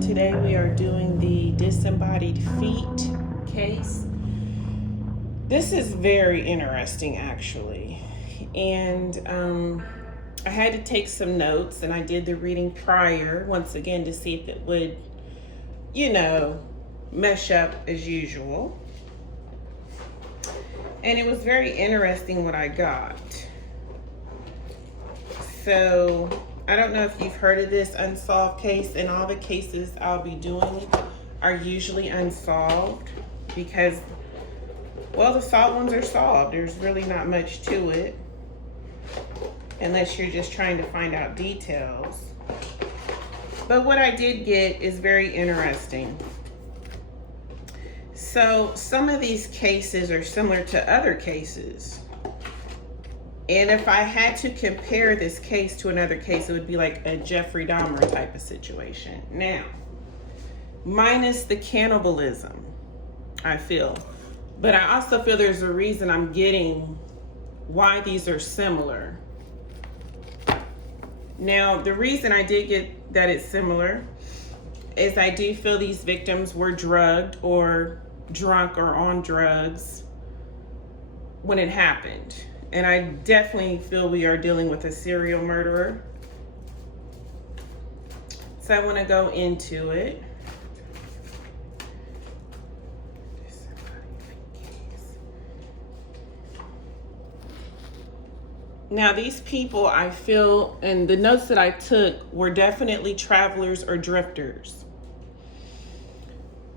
today we are doing the disembodied feet case. This is very interesting, actually. And I had to take some notes, and I did the reading prior, once again, to see if it would, mesh up as usual. And it was very interesting what I got. So I don't know if you've heard of this unsolved case, and all the cases I'll be doing are usually unsolved because, well, the solved ones are solved. There's really not much to it unless you're just trying to find out details. But what I did get is very interesting. So some of these cases are similar to other cases. And if I had to compare this case to another case, it would be like a Jeffrey Dahmer type of situation. Now, minus the cannibalism, I feel. But I also feel there's a reason I'm getting why these are similar. Now, the reason I did get that it's similar is I do feel these victims were drugged or drunk or on drugs when it happened. And I definitely feel we are dealing with a serial murderer. So I want to go into it. Now, these people, I feel, and the notes that I took were definitely travelers or drifters.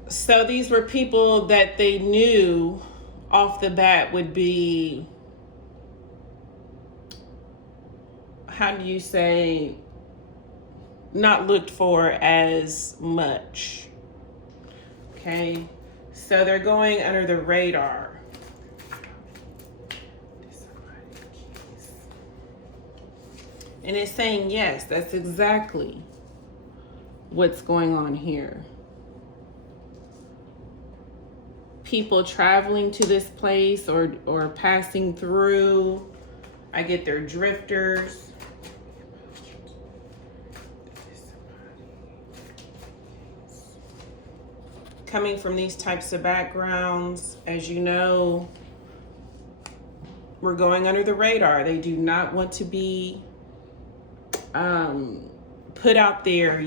So these were people that they knew off the bat would be, how do you say, not looked for as much. Okay, so they're going under the radar. And it's saying, yes, that's exactly what's going on here. People traveling to this place or passing through. I get their drifters. Coming from these types of backgrounds, as you know, we're going under the radar. They do not want to be put out there,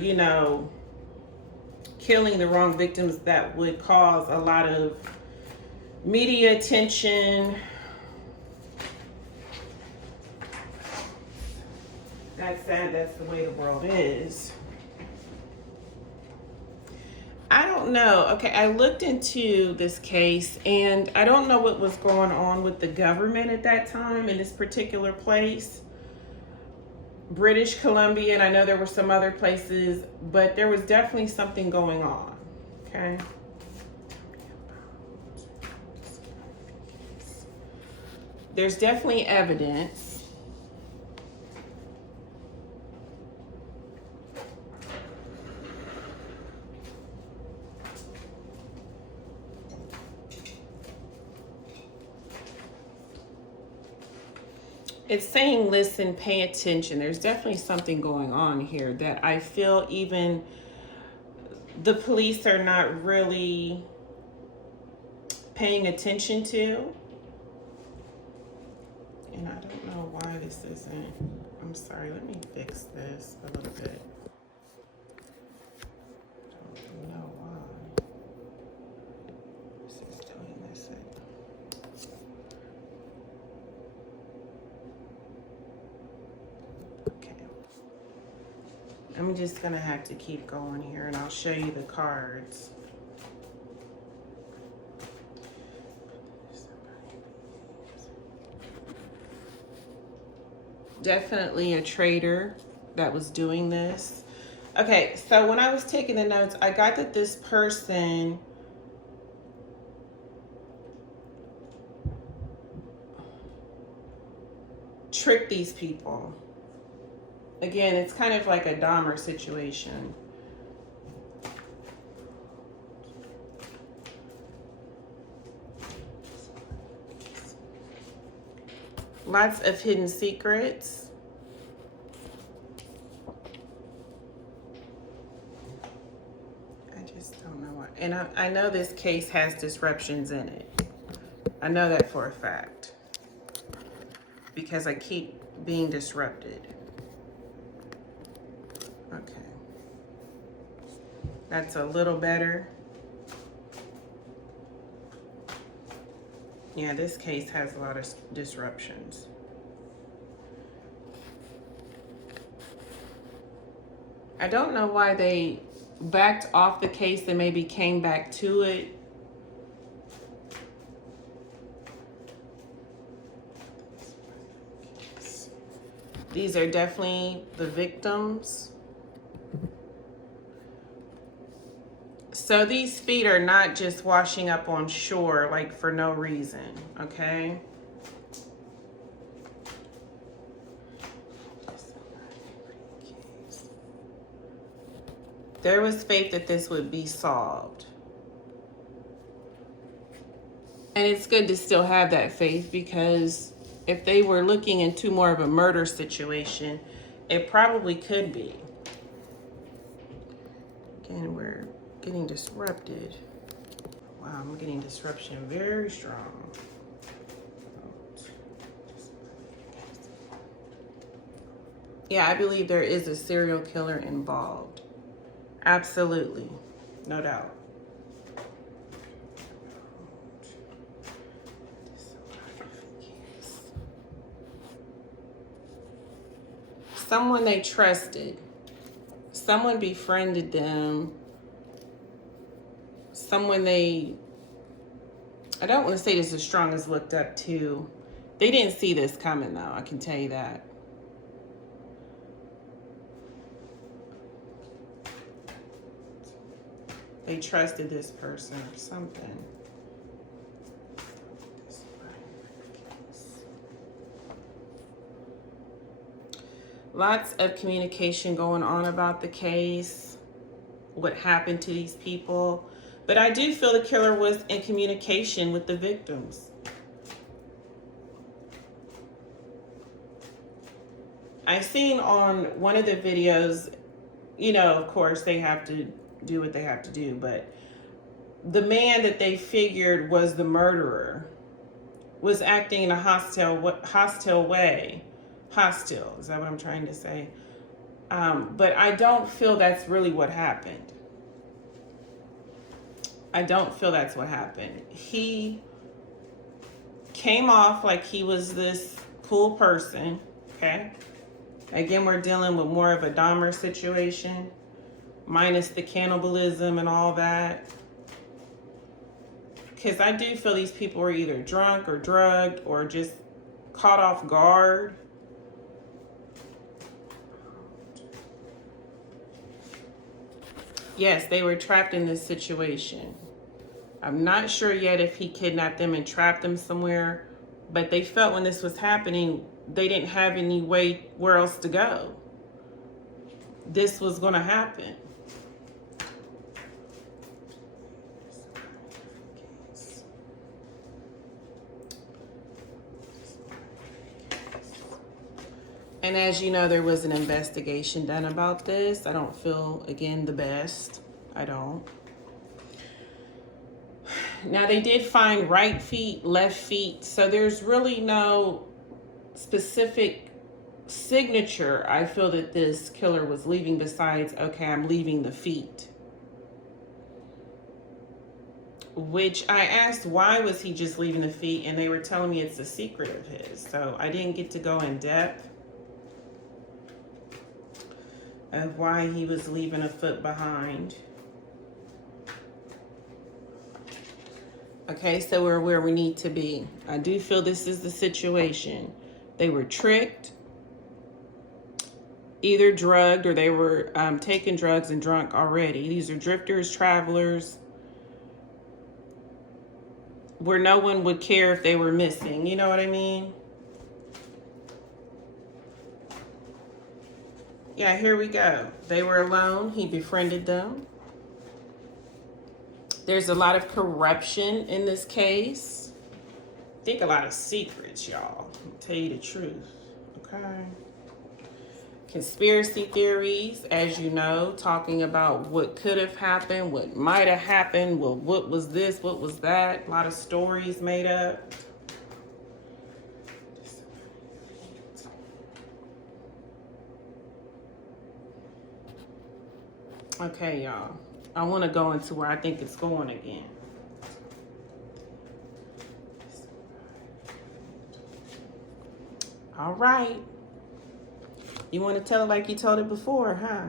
killing the wrong victims that would cause a lot of media attention. That's sad, that's the way the world is. I don't know. Okay, I looked into this case and I don't know what was going on with the government at that time in this particular place. British Columbia, and I know there were some other places, but there was definitely something going on, okay? There's definitely evidence. It's saying, listen, pay attention. There's definitely something going on here that I feel even the police are not really paying attention to. And I don't know why this isn't. I'm sorry, let me fix this a little bit. I don't know why. This is doing this. I'm just gonna have to keep going here and I'll show you the cards. Definitely a traitor that was doing this. Okay, so when I was taking the notes, I got that this person tricked these people. Again, it's kind of like a Dahmer situation. Lots of hidden secrets. just don't know why. And I know this case has disruptions in it. I know that for a fact. Because I keep being disrupted. Okay. That's a little better. Yeah, this case has a lot of disruptions. I don't know why they backed off the case and maybe came back to it. These are definitely the victims. So these feet are not just washing up on shore like for no reason, okay? There was faith that this would be solved. And it's good to still have that faith, because if they were looking into more of a murder situation, it probably could be. Again, we're getting disrupted. Wow, I'm getting disruption very strong. Yeah, I believe there is a serial killer involved. Absolutely, no doubt. Someone they trusted, someone befriended them, someone I don't want to say this as strong as looked up to. They didn't see this coming though, I can tell you that. They trusted this person or something. Lots of communication going on about the case, what happened to these people. But I do feel the killer was in communication with the victims. I seen on one of the videos, you know, of course they have to do what they have to do, but the man that they figured was the murderer was acting in a hostile way. Hostile, is that what I'm trying to say? But I don't feel that's really what happened. I don't feel that's what happened. He came off like he was this cool person, okay? Again, we're dealing with more of a Dahmer situation, minus the cannibalism and all that. Because I do feel these people were either drunk or drugged or just caught off guard. Yes, they were trapped in this situation. I'm not sure yet if he kidnapped them and trapped them somewhere, but they felt when this was happening, they didn't have any way where else to go. This was going to happen. And as you know, there was an investigation done about this. I don't feel, again, the best. I don't. Now, they did find right feet, left feet. So there's really no specific signature I feel that this killer was leaving besides, okay, I'm leaving the feet. Which I asked, why was he just leaving the feet? And they were telling me it's a secret of his. So I didn't get to go in depth of why he was leaving a foot behind. Okay, so we're where we need to be. I do feel this is the situation. They were tricked, either drugged or they were taking drugs and drunk already. These are drifters, travelers, where no one would care if they were missing. You know what I mean? Yeah, here we go. They were alone. He befriended them. There's a lot of corruption in this case. I think a lot of secrets, y'all. I'll tell you the truth, okay? Conspiracy theories, as you know, talking about what could have happened, what might have happened, well, what was this, what was that. A lot of stories made up. Okay, y'all. I want to go into where I think it's going again. All right. You want to tell it like you told it before, huh?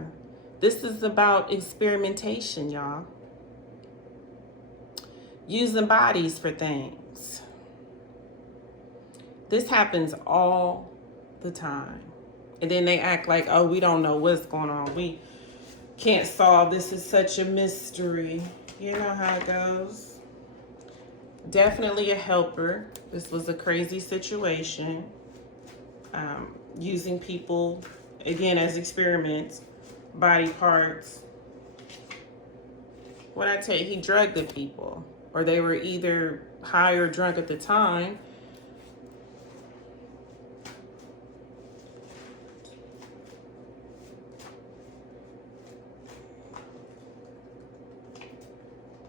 This is about experimentation, y'all. Using bodies for things. This happens all the time. And then they act like, oh, we don't know what's going on. We can't solve this. Is such a mystery. You know how it goes. Definitely a helper. This was a crazy situation. Using people, again, as experiments, body parts. What I tell you, he drugged the people, or they were either high or drunk at the time.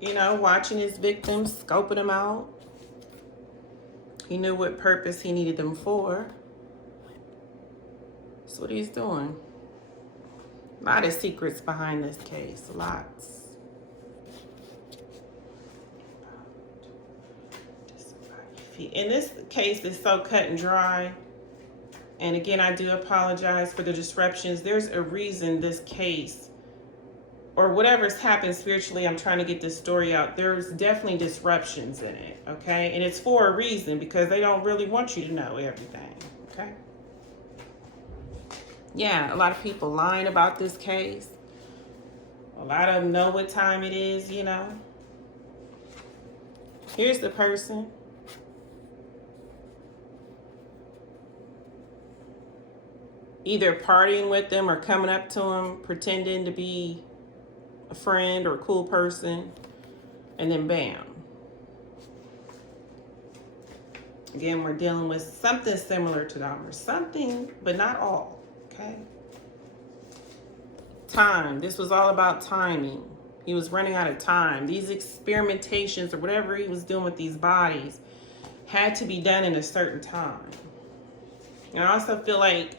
You know, watching his victims, scoping them out. He knew what purpose he needed them for. That's what he's doing. A lot of secrets behind this case, lots. In this case, it's so cut and dry. And again, I do apologize for the disruptions. There's a reason this case, or whatever's happened spiritually, I'm trying to get this story out. There's definitely disruptions in it, okay? And it's for a reason, because they don't really want you to know everything, okay? Yeah, a lot of people lying about this case. A lot of them know what time it is, you know. Here's the person. Either partying with them or coming up to them, pretending to be a friend or a cool person, and then bam. Again, we're dealing with something similar to them, or something, but not all. Okay. Time. This was all about timing. He was running out of time. These experimentations or whatever he was doing with these bodies had to be done in a certain time. And I also feel like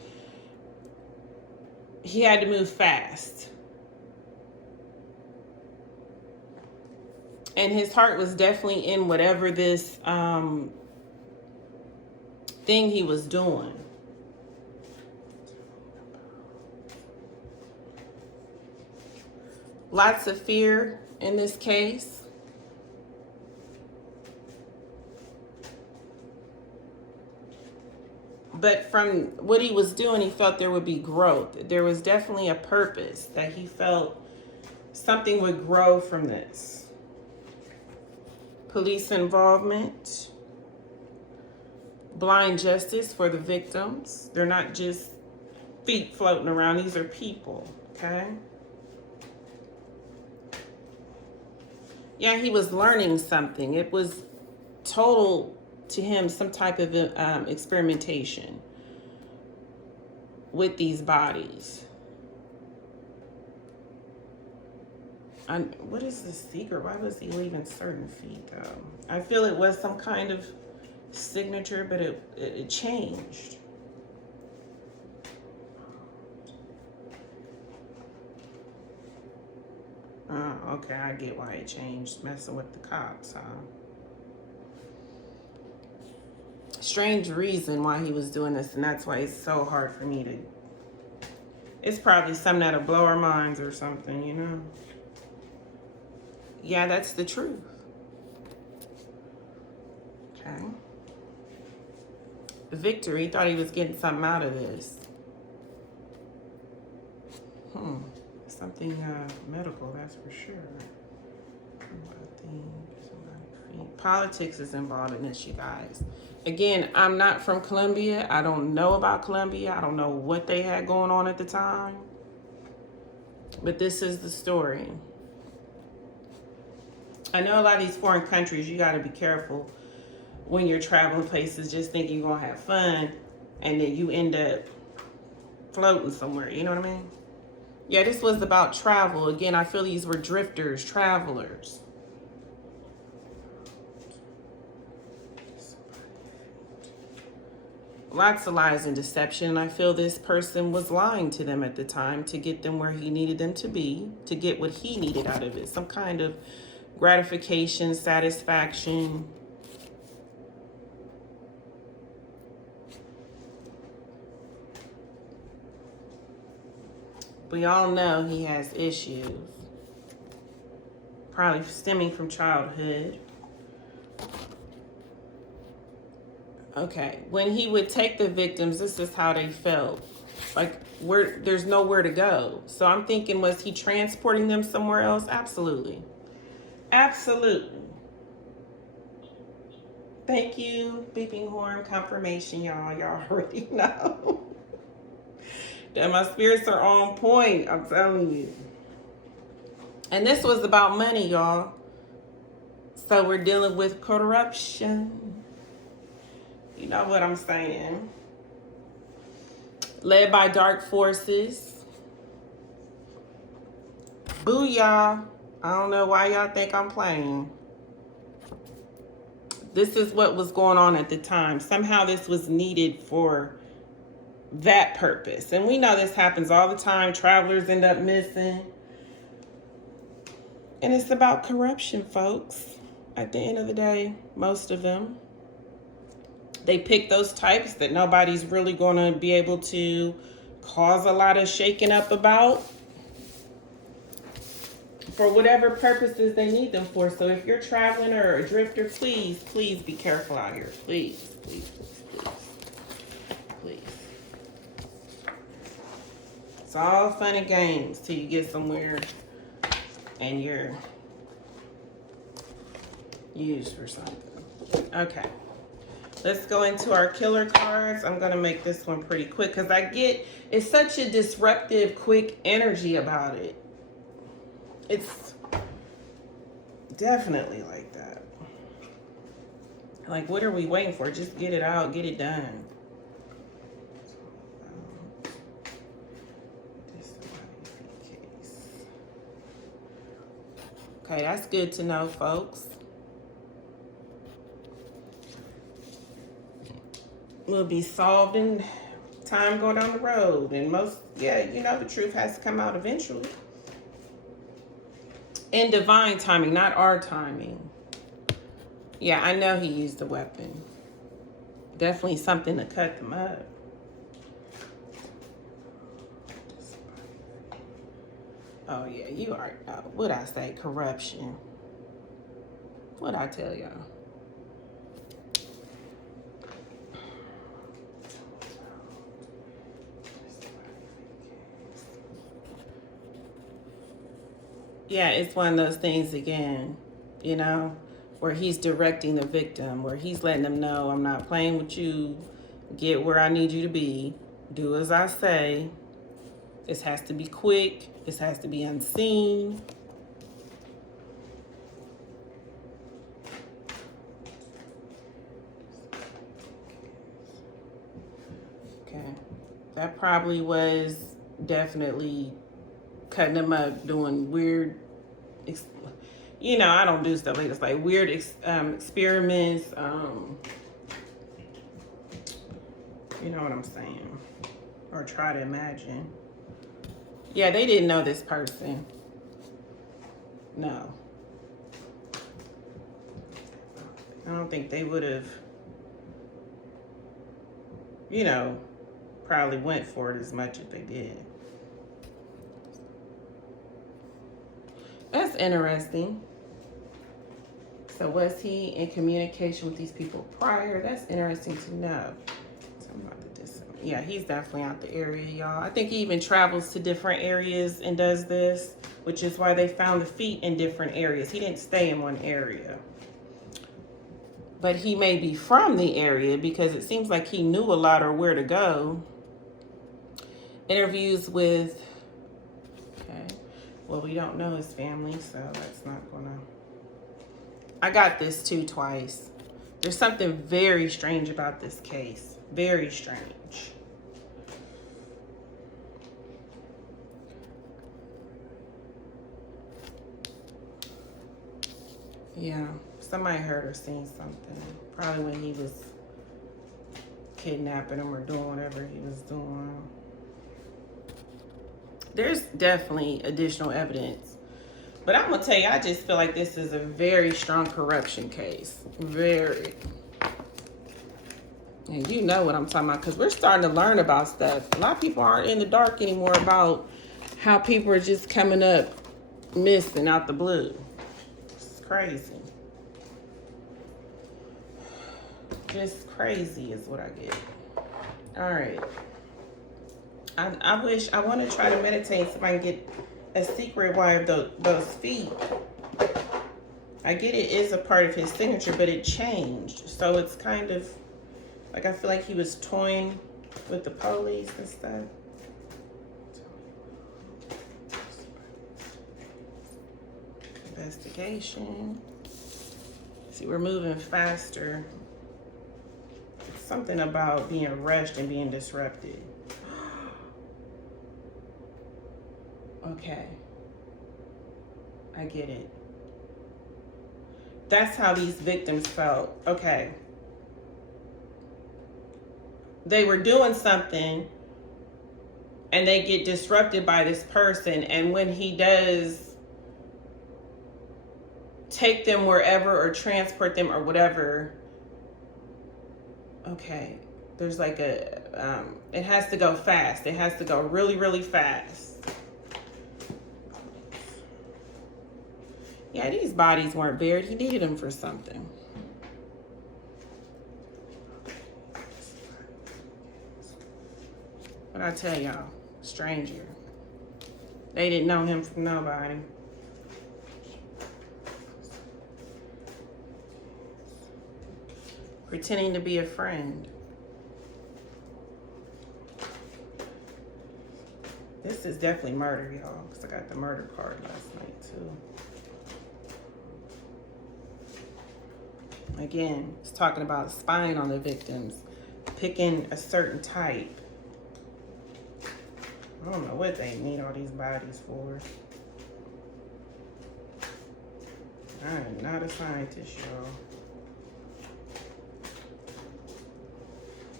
he had to move fast. And his heart was definitely in whatever this thing he was doing. Lots of fear in this case. But from what he was doing, he felt there would be growth. There was definitely a purpose that he felt something would grow from this. Police involvement. Blind justice for the victims. They're not just feet floating around. These are people, okay? Yeah, he was learning something. It was total to him some type of experimentation with these bodies. What is the secret? Why was he leaving certain feet though? I feel it was some kind of signature, but it changed. Okay, I get why it changed. Messing with the cops, huh? Strange reason why he was doing this, and that's why it's so hard for me to... It's probably something that'll blow our minds or something, you know? Yeah, that's the truth. Okay. Victory thought he was getting something out of this. Something medical, that's for sure. Politics is involved in this, you guys. Again, I'm not from Columbia. I don't know about Columbia. I don't know what they had going on at the time. But this is the story. I know a lot of these foreign countries, you got to be careful when you're traveling places, just thinking you're going to have fun, and then you end up floating somewhere, you know what I mean? Yeah, this was about travel. Again, I feel these were drifters, travelers. Lots of lies and deception. I feel this person was lying to them at the time to get them where he needed them to be, to get what he needed out of it. Some kind of gratification, satisfaction. We all know he has issues, probably stemming from childhood. Okay, when he would take the victims, this is how they felt. Like, there's nowhere to go. So I'm thinking, was he transporting them somewhere else? Absolutely. Absolutely. Thank you, beeping horn confirmation, y'all. Y'all already know that my spirits are on point. I'm telling you. And this was about money, y'all. So we're dealing with corruption. You know what I'm saying? Led by dark forces. Booyah. I don't know why y'all think I'm playing. This is what was going on at the time. Somehow this was needed for that purpose. And we know this happens all the time. Travelers end up missing. And it's about corruption, folks. At the end of the day, most of them. They pick those types that nobody's really going to be able to cause a lot of shaking up about for whatever purposes they need them for. So if you're traveling or a drifter, please, please be careful out here. Please, please, please, please, please. It's all fun and games till you get somewhere and you're used for something. Okay. Let's go into our killer cards. I'm going to make this one pretty quick because it's such a disruptive, quick energy about it. It's definitely like that. Like, what are we waiting for? Just get it out, get it done. Okay, that's good to know, folks. Will be solved in time going down the road. And the truth has to come out eventually. In divine timing, not our timing. Yeah, I know he used a weapon. Definitely something to cut them up. Oh, yeah, you are, what'd I say? Corruption. What'd I tell y'all? Yeah, it's one of those things again, where he's directing the victim, where he's letting them know, I'm not playing with you. Get where I need you to be. Do as I say. This has to be quick. This has to be unseen. Okay. That probably was definitely cutting them up, doing weird, I don't do stuff like this, like weird experiments. You know what I'm saying? Or try to imagine. Yeah, they didn't know this person. No. I don't think they would have, probably went for it as much as they did. That's interesting. So was he in communication with these people prior? That's interesting to know. So I'm about to yeah, he's definitely out the area, y'all. I think he even travels to different areas and does this, which is why they found the feet in different areas. He didn't stay in one area. But he may be from the area because it seems like he knew a lot or where to go. Interviews with, well, we don't know his family, so that's not gonna. I got this too twice. There's something very strange about this case. Very strange. Yeah, somebody heard or seen something. Probably when he was kidnapping him or doing whatever he was doing. There's definitely additional evidence. But I'm going to tell you, I just feel like this is a very strong corruption case. Very. And you know what I'm talking about, because we're starting to learn about stuff. A lot of people aren't in the dark anymore about how people are just coming up missing out the blue. It's crazy. Just crazy is what I get. All right. I want to try to meditate so I can get a secret why of those feet. I get it is a part of his signature, but it changed. So it's kind of like I feel like he was toying with the police and stuff. Investigation. See, we're moving faster. It's something about being rushed and being disrupted. Okay. I get it. That's how these victims felt. Okay. They were doing something and they get disrupted by this person, and when he does take them wherever or transport them or whatever, okay, there's like a it has to go fast. It has to go really, really fast. Yeah, these bodies weren't buried. He needed them for something. But I tell y'all, stranger. They didn't know him from nobody. Pretending to be a friend. This is definitely murder, y'all, because I got the murder card last night, too. Again, it's talking about spying on the victims, picking a certain type. I don't know what they need all these bodies for. I am not a scientist, y'all.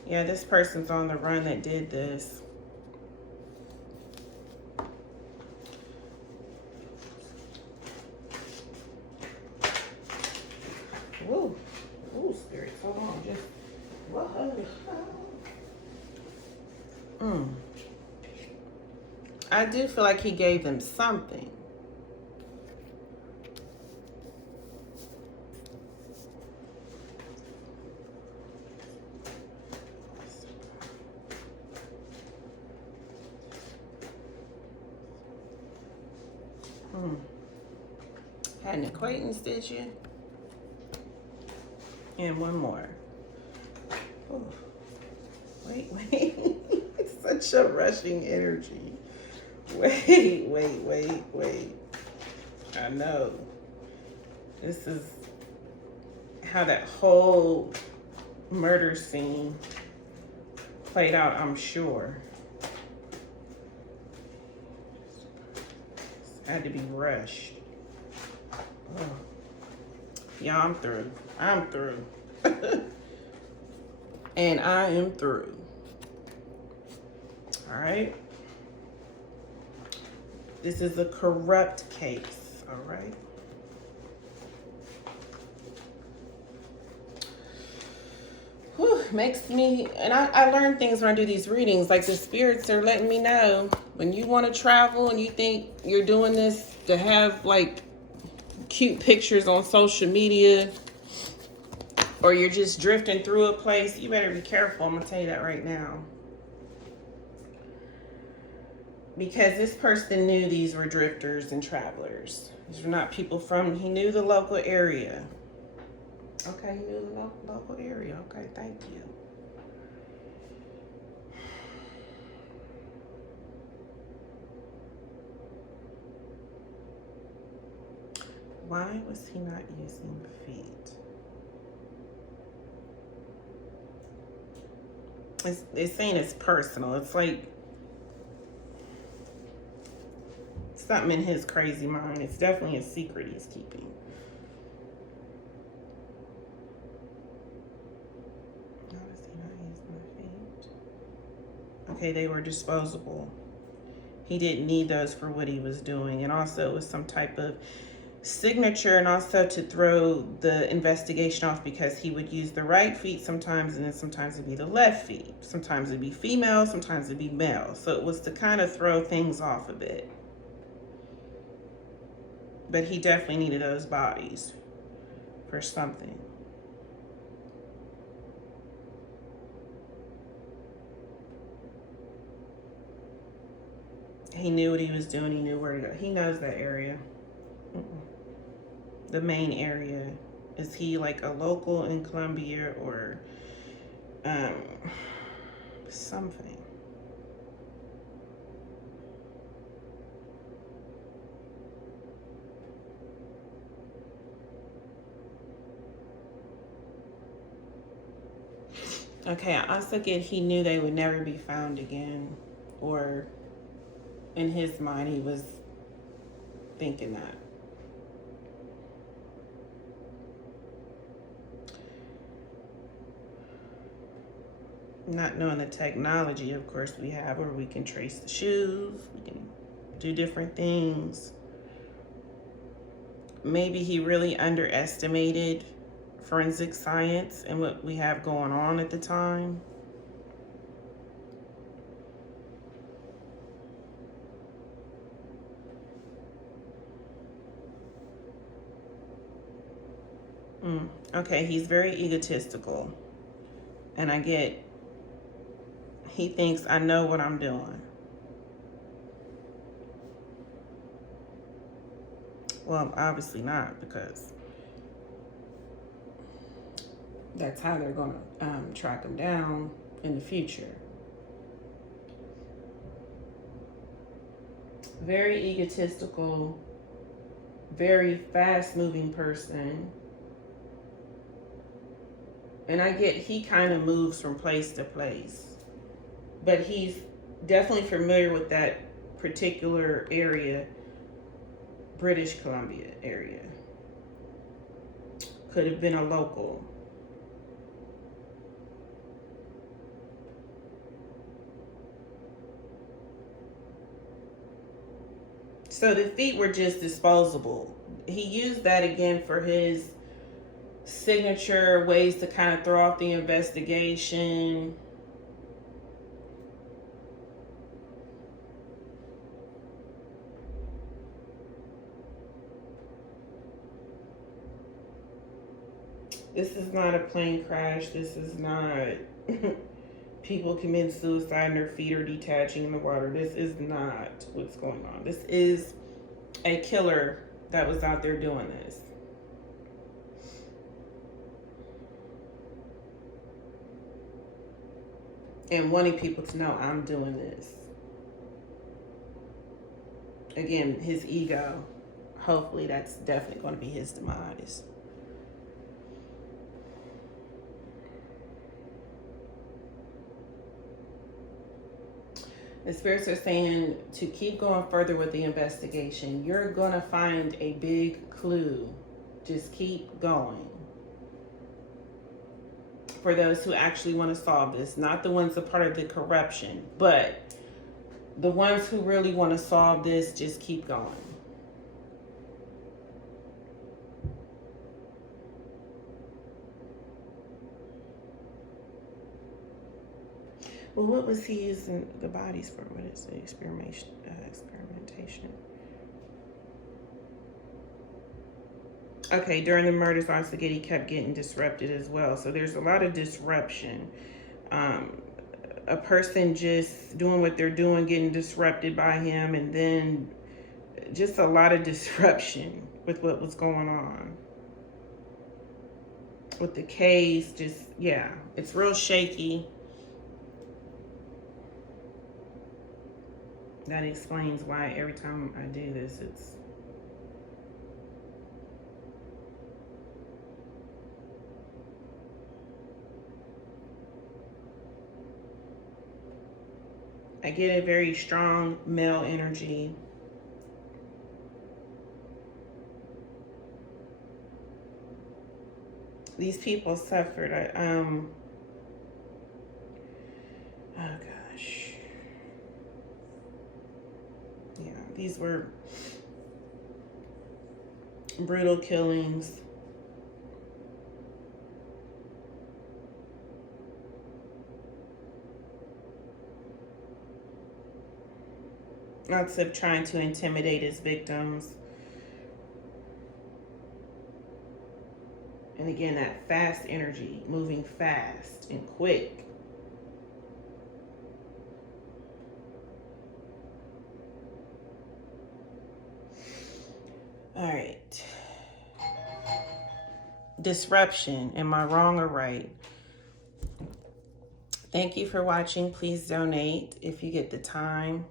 Yeah, this person's on the run that did this. Woo. Ooh, spirits, hold on. Just, I do feel like he gave them something. Had an acquaintance, did you? And one more. Ooh. Wait. It's such a rushing energy. Wait. I know. This is how that whole murder scene played out, I'm sure. It had to be rushed. Oh. Yeah, I'm through. And I am through. All right. This is a corrupt case. All right. Whew, makes me, and I learn things when I do these readings. Like the spirits are letting me know when you want to travel and you think you're doing this to have like cute pictures on social media, or you're just drifting through a place, you better be careful. I'm gonna tell you that right now. Because this person knew these were drifters and travelers. These were not people from, he knew the local area. Okay, he knew the local area. Okay, thank you. Why was he not using feet? It's saying it's personal. It's like something in his crazy mind. It's definitely a secret he's keeping. Okay, they were disposable. He didn't need those for what he was doing. And also it was some type of signature, and also to throw the investigation off, because he would use the right feet sometimes, and then sometimes it'd be the left feet. Sometimes it'd be female, sometimes it'd be male. So it was to kind of throw things off a bit. But he definitely needed those bodies for something. He knew what he was doing. He knew where to go. He knows that area. The main area. Is he like a local in Columbia or something? Okay, I also get he knew they would never be found again, or in his mind he was thinking that. Not knowing the technology, of course, we have where we can trace the shoes, we can do different things. Maybe he really underestimated forensic science and what we have going on at the time. Okay, he's very egotistical. And I get, he thinks I know what I'm doing. Well, obviously not, because that's how they're going to track him down in the future. Very egotistical, very fast-moving person. And I get he kind of moves from place to place. But he's definitely familiar with that particular area, British Columbia area. Could have been a local. So the feet were just disposable. He used that again for his signature ways to kind of throw off the investigation. This is not a plane crash. This is not people committing suicide and their feet are detaching in the water. This is not what's going on. This is a killer that was out there doing this. And wanting people to know I'm doing this. Again, his ego. Hopefully that's definitely going to be his demise. The spirits are saying to keep going further with the investigation. You're going to find a big clue. Just keep going. For those who actually want to solve this, not the ones a part of the corruption, but the ones who really want to solve this, just keep going. Well, what was he using the bodies for? What is the experimentation? Okay, during the murders, also he kept getting disrupted as well. So there's a lot of disruption. A person just doing what they're doing, getting disrupted by him, and then just a lot of disruption with what was going on. With the case, just, yeah, it's real shaky. That explains why every time I do this, it's I get a very strong male energy. These people suffered. Oh gosh. were brutal killings. Lots of trying to intimidate his victims. And again, that fast energy, moving fast and quick. All right. Disruption. Am I wrong or right? Thank you for watching. Please donate if you get the time.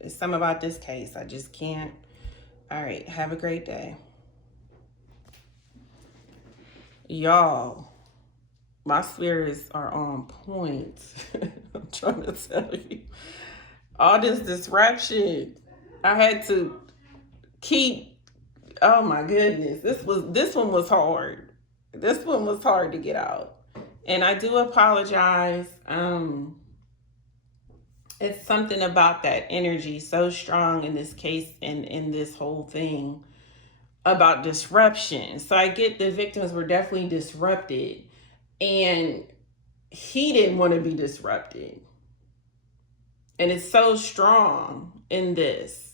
It's something about this case. I just can't. All right. Have a great day. Y'all, my spirits are on point. I'm trying to tell you. All this disruption. I had to keep, oh my goodness. This one was hard. This one was hard to get out. And I do apologize. It's something about that energy so strong in this case and in this whole thing about disruption. So I get the victims were definitely disrupted, and he didn't want to be disrupted. And it's so strong in this.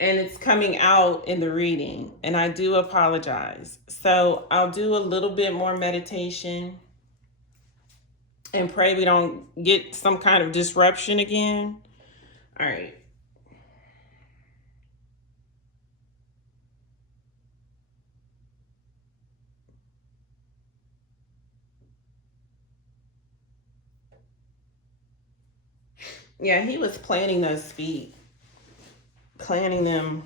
And it's coming out in the reading. And I do apologize. So I'll do a little bit more meditation and pray we don't get some kind of disruption again. All right. Yeah, he was planting those feet, planting them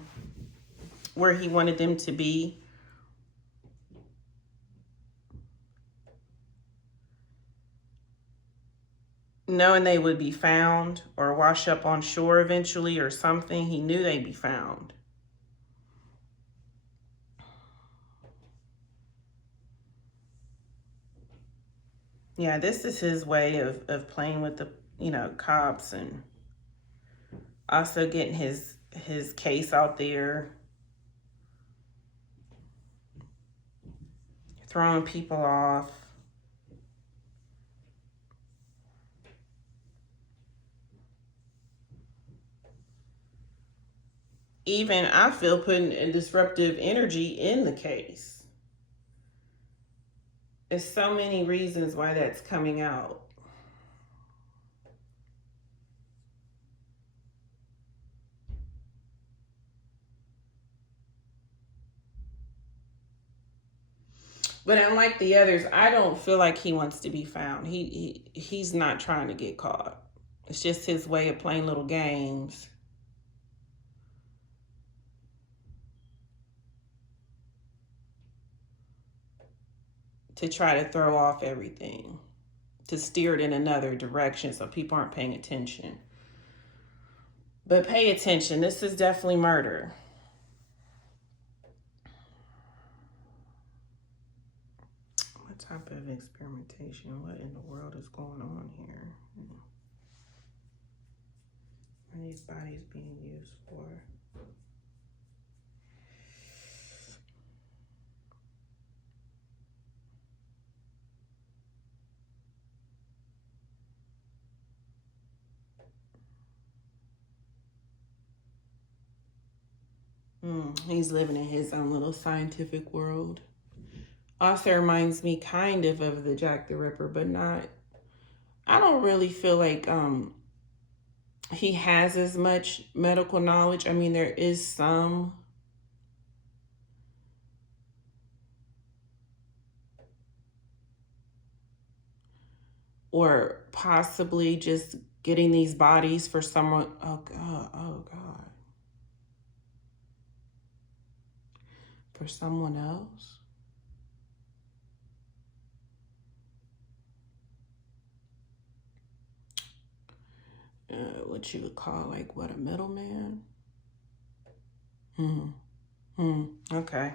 where he wanted them to be. Knowing they would be found or wash up on shore eventually or something, he knew they'd be found. Yeah, this is his way of playing with the, cops, and also getting his case out there, throwing people off. Even, I feel, putting a disruptive energy in the case. There's so many reasons why that's coming out. But unlike the others, I don't feel like he wants to be found. He's not trying to get caught. It's just his way of playing little games. To try to throw off everything. To steer it in another direction so people aren't paying attention. But pay attention. This is definitely murder. What type of experimentation? What in the world is going on here? What are these bodies being used for? He's living in his own little scientific world. Also reminds me kind of the Jack the Ripper, but not. I don't really feel like he has as much medical knowledge. I mean, there is some. Or possibly just getting these bodies for someone. Oh God. For someone else. What you would call, like, what, a middleman? Okay.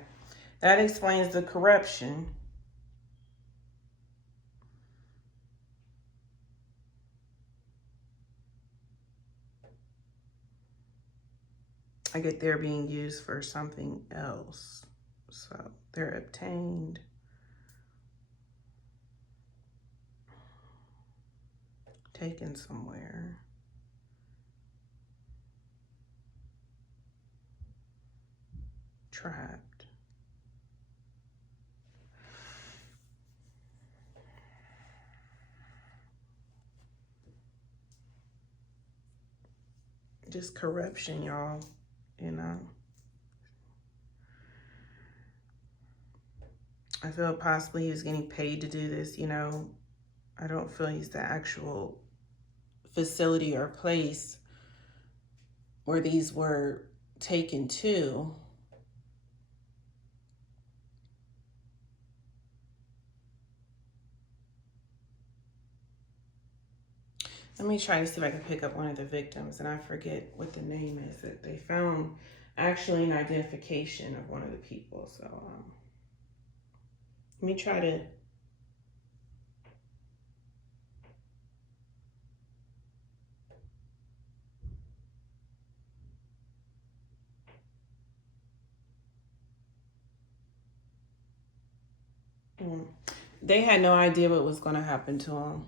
That explains the corruption. I get they're being used for something else. So they're obtained. Taken somewhere. Trapped. Just corruption, y'all. You know. I feel possibly he was getting paid to do this, you know. I don't feel he's the actual facility or place where these were taken to. Let me try to see if I can pick up one of the victims, and I forget what the name is that they found. Actually, an identification of one of the people. So let me try to. They had no idea what was going to happen to him.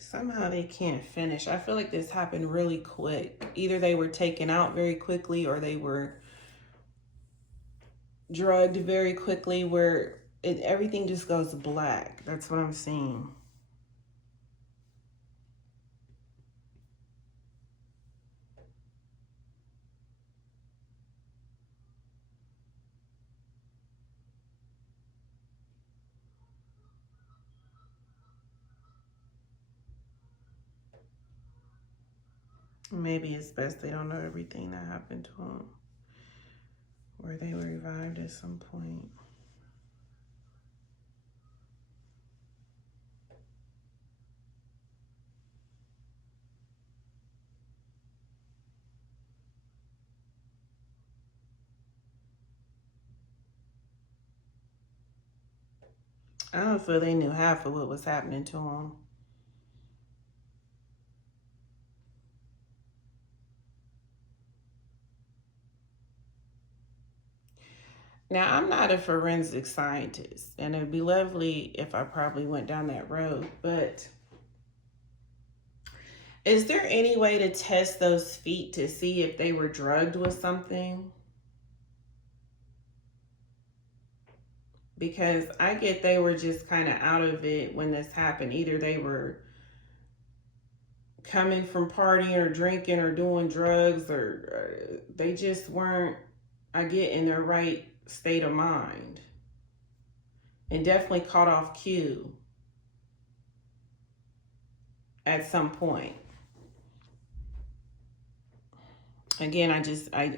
Somehow they can't finish. I feel like this happened really quick. Either they were taken out very quickly or they were drugged very quickly where everything just goes black. That's what I'm seeing. Maybe it's best they don't know everything that happened to them. Or they were revived at some point. I don't feel they knew half of what was happening to them. Now, I'm not a forensic scientist, and it'd be lovely if I probably went down that road, but is there any way to test those feet to see if they were drugged with something? Because I get they were just kind of out of it when this happened. Either they were coming from partying or drinking or doing drugs, or they just weren't, I get, in their right state of mind. And definitely caught off cue at some point. Again,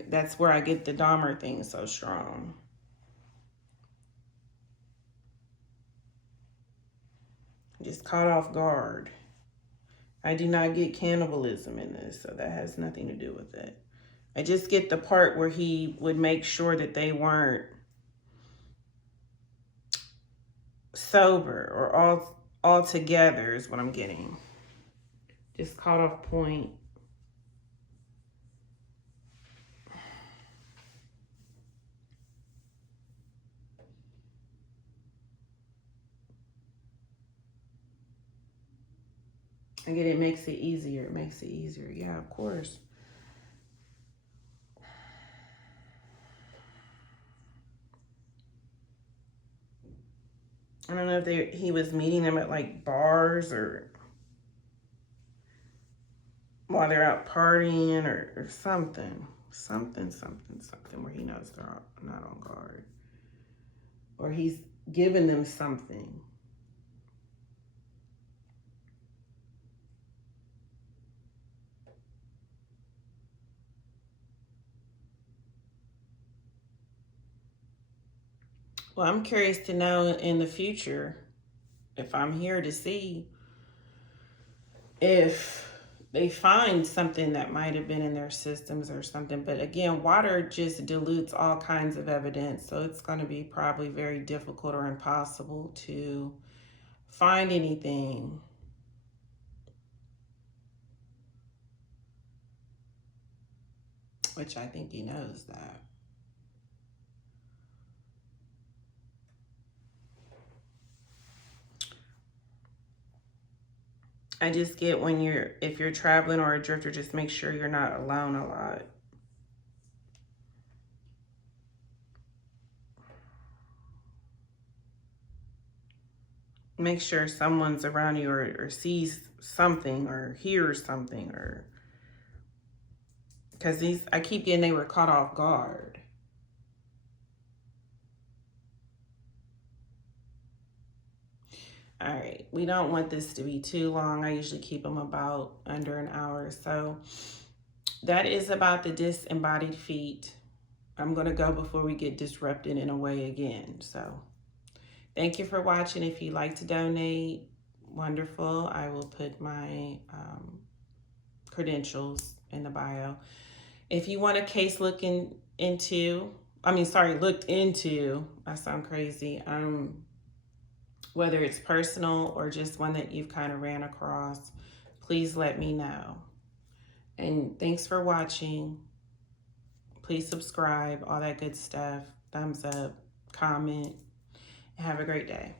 that's where I get the Dahmer thing so strong. Just caught off guard. I do not get cannibalism in this, so that has nothing to do with it. I just get the part where he would make sure that they weren't sober or all together is what I'm getting. Just caught off point. Again, it makes it easier. It makes it easier. Yeah, of course. I don't know if he was meeting them at like bars or while they're out partying or something. Something where he knows they're not on guard. Or he's giving them something. Well, I'm curious to know in the future, if I'm here to see, if they find something that might have been in their systems or something. But again, water just dilutes all kinds of evidence. So it's going to be probably very difficult or impossible to find anything. Which I think he knows that. I just get when if you're traveling or a drifter, just make sure you're not alone a lot. Make sure someone's around you or sees something or hears something, or because I keep getting they were caught off guard. All right, we don't want this to be too long. I usually keep them about under an hour. So that is about the disembodied feet. I'm going to go before we get disrupted in a way again. So thank you for watching. If you'd like to donate, wonderful. I will put my credentials in the bio. If you want a case looked into, I sound crazy. Whether it's personal or just one that you've kind of ran across, please let me know. And thanks for watching. Please subscribe, all that good stuff. Thumbs up, comment. Have a great day.